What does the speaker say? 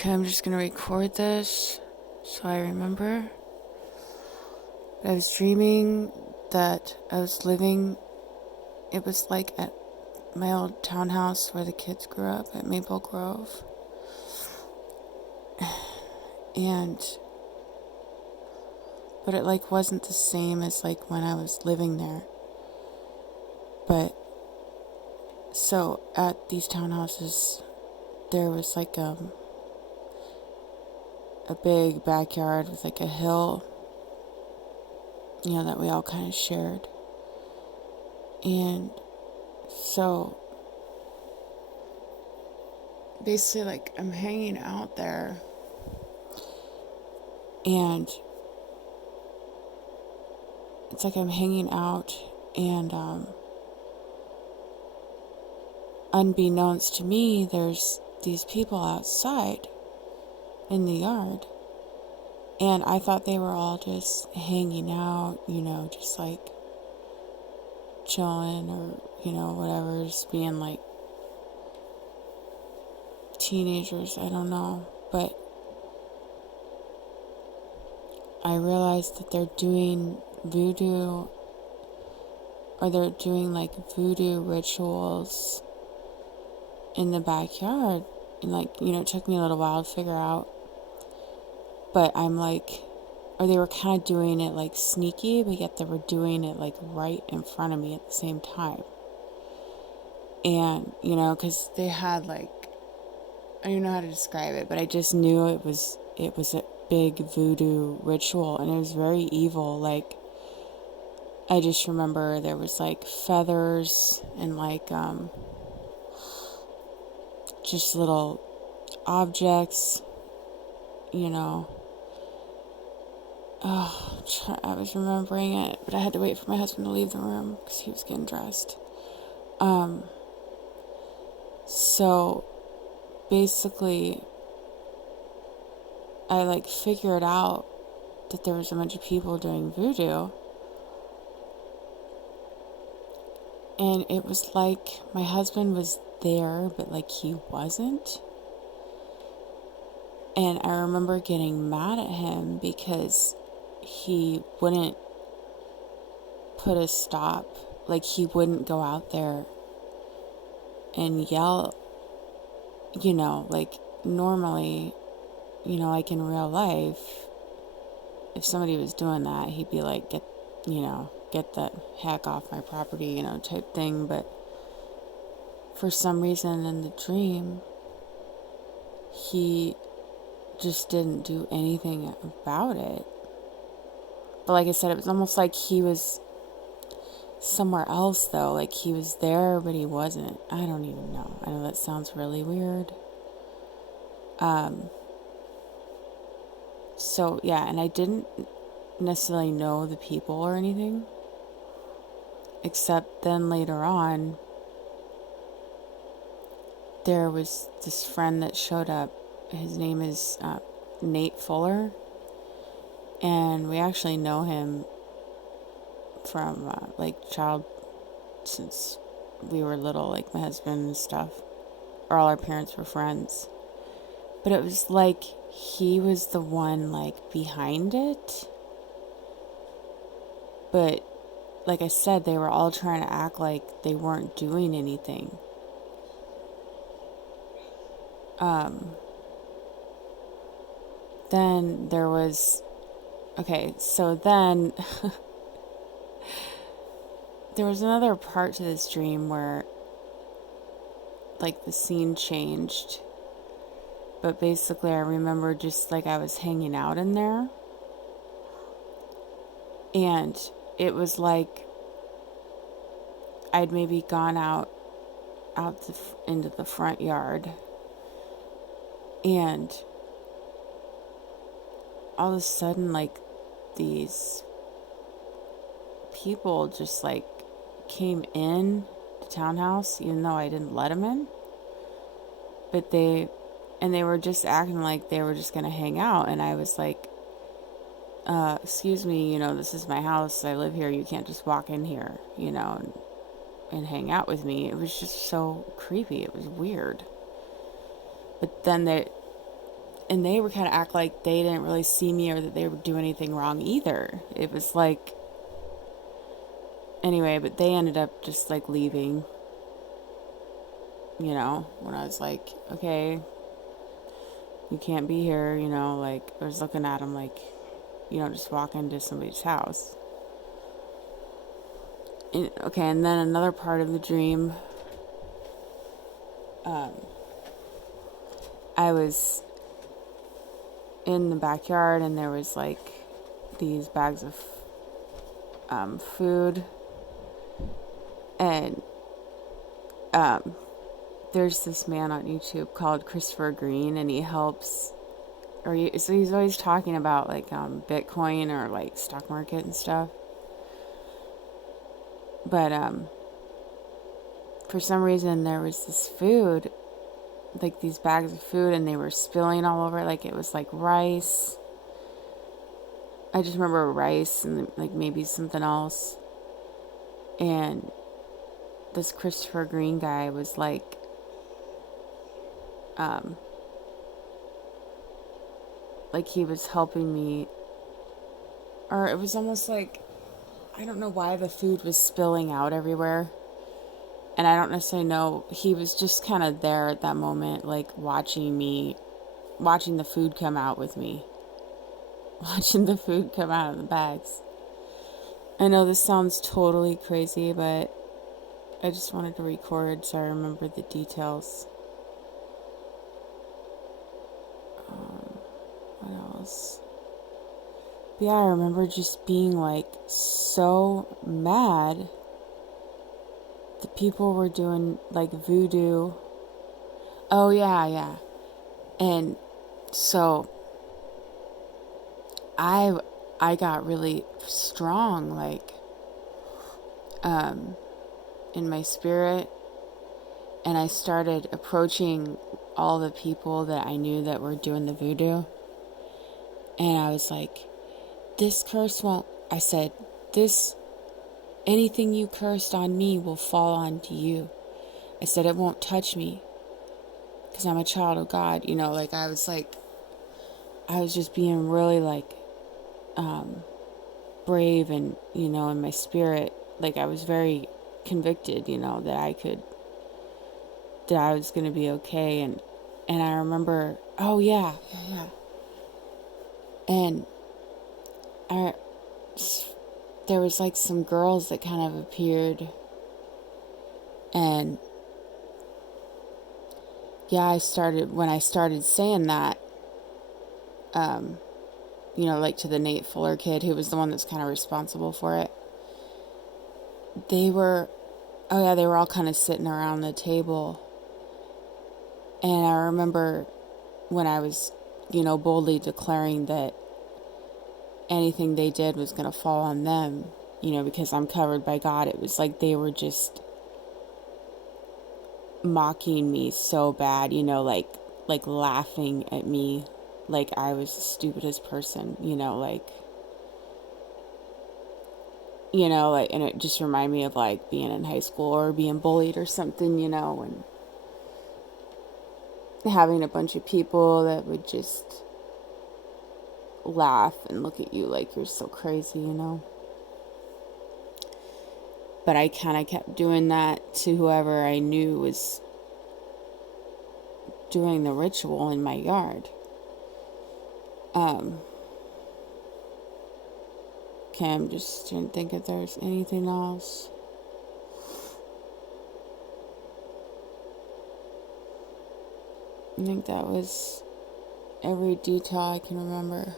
Okay, I'm just gonna record this so I remember. I was dreaming that I was living, it was like at my old townhouse where the kids grew up at Maple Grove. But it like wasn't the same as like when I was living there. But so at these townhouses, there was like a big backyard with like a hill, that we all kind of shared. And so basically, like, I'm hanging out there, and it's like I'm hanging out, and unbeknownst to me, there's these people outside in the yard, and I thought they were all just hanging out, just like chilling or, whatever, just being like teenagers, I don't know. But I realized that they're doing voodoo, or they're doing like voodoo rituals in the backyard. And like, it took me a little while to figure out. But I'm like, or they were kind of doing it like sneaky, but yet they were doing it like right in front of me at the same time. And, because they had like, I don't even know how to describe it, but I just knew it was a big voodoo ritual, and it was very evil. Like, I just remember there was like feathers and like just little objects, I was remembering it, but I had to wait for my husband to leave the room because he was getting dressed. So basically, I like figured out that there was a bunch of people doing voodoo, and it was like my husband was there, but like he wasn't. And I remember getting mad at him because he wouldn't put a stop. Like, he wouldn't go out there and yell, like normally, like in real life, if somebody was doing that, he'd be like, get the heck off my property, type thing. But for some reason in the dream, he just didn't do anything about it. But like I said, it was almost like he was somewhere else, though. Like, he was there, but he wasn't. I don't even know. I know that sounds really weird. So, yeah, and I didn't necessarily know the people or anything. Except then later on, there was this friend that showed up. His name is Nate Fuller. And we actually know him from since we were little, like my husband and stuff, or all our parents were friends. But it was like he was the one like behind it. But like I said, they were all trying to act like they weren't doing anything. Then there was, okay, so then there was another part to this dream where like the scene changed. But basically I remember just like I was hanging out in there. And it was like I'd maybe gone into the front yard, and all of a sudden, like, these people just like came in the townhouse, even though I didn't let them in. But they were just acting like they were just gonna hang out, and I was like, excuse me, this is my house, I live here, you can't just walk in here, and hang out with me. It was just so creepy. It was weird. But then and they were kind of act like they didn't really see me or that they would do anything wrong either. It was like, anyway, but they ended up just like leaving, you know, when I was like, okay, you can't be here, you know, like I was looking at them like, you know, just walk into somebody's house. And, okay, and then another part of the dream, I was in the backyard and there was like these bags of food, and there's this man on YouTube called Christopher Green, and he helps, so he's always talking about like Bitcoin or like stock market and stuff. But for some reason there was this food, like these bags of food, and they were spilling all over, like it was like rice. I just remember rice and like maybe something else. And this Christopher Green guy was like, he was helping me, or it was almost like, I don't know why the food was spilling out everywhere. And I don't necessarily know, he was just kind of there at that moment, like watching the food come out with me. Watching the food come out of the bags. I know this sounds totally crazy, but I just wanted to record so I remember the details. What else? But yeah, I remember just being like so mad. The people were doing like voodoo. Oh yeah. And so I got really strong, like in my spirit, and I started approaching all the people that I knew that were doing the voodoo, and I was like, this curse won't, I said, anything you cursed on me will fall onto you. I said, it won't touch me because I'm a child of God, you know, like I was just being really like brave, and you know, in my spirit, like I was very convicted, you know, that I was going to be okay. And I remember, oh yeah. And there was like some girls that kind of appeared, and yeah, when I started saying that, you know, like to the Nate Fuller kid, who was the one that's kind of responsible for it, they were all kind of sitting around the table. And I remember when I was, you know, boldly declaring that anything they did was going to fall on them, you know, because I'm covered by God. It was like they were just mocking me so bad, you know, like laughing at me like I was the stupidest person, you know, like, and it just reminded me of like being in high school or being bullied or something, you know, and having a bunch of people that would just laugh and look at you like you're so crazy, you know. But I kind of kept doing that to whoever I knew was doing the ritual in my yard. Okay, I'm just trying to think if there's anything else. I think that was every detail I can remember.